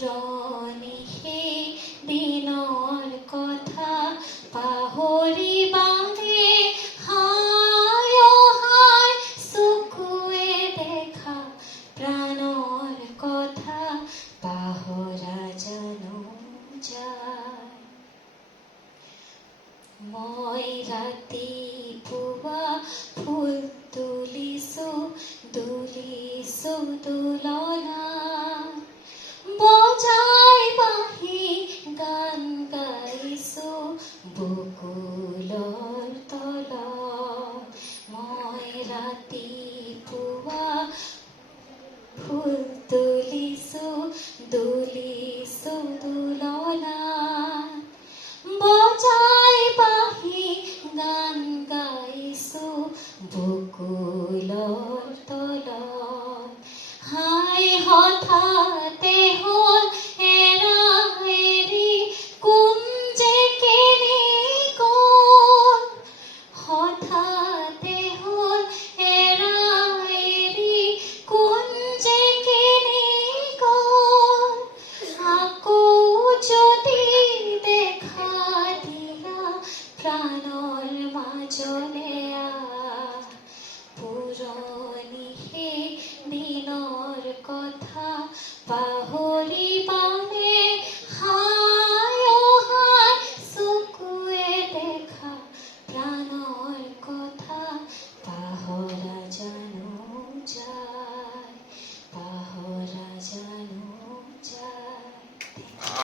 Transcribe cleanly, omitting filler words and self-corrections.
পুৰণি সেই দিনৰ কথা পাহৰিবানে? হায় হায় চকুৱে দেখা প্ৰাণৰ কথা পাহৰা জানো যায়। মই ৰাতিপুৱা ফুল তুলিছো দোলনা, বজাই বাঁহী গান গাইছো বকুলৰ তলত। মই ৰাতিপুৱা ফুল তুলিছো দোলনা, বজাই বাঁহী গান গাইছো বকুলৰ তলত। হাই হঠাতে হ'ল এৰা এৰি কোন যে কেনি গ'ল। হঠাতে হ'ল এৰা এৰি কোন যে কেনি গ'ল। আকৌ যদি দেখা দিয়া প্ৰাণৰ মাজলে আহ। পুৰণি সেই দিনৰ কথা পাহৰি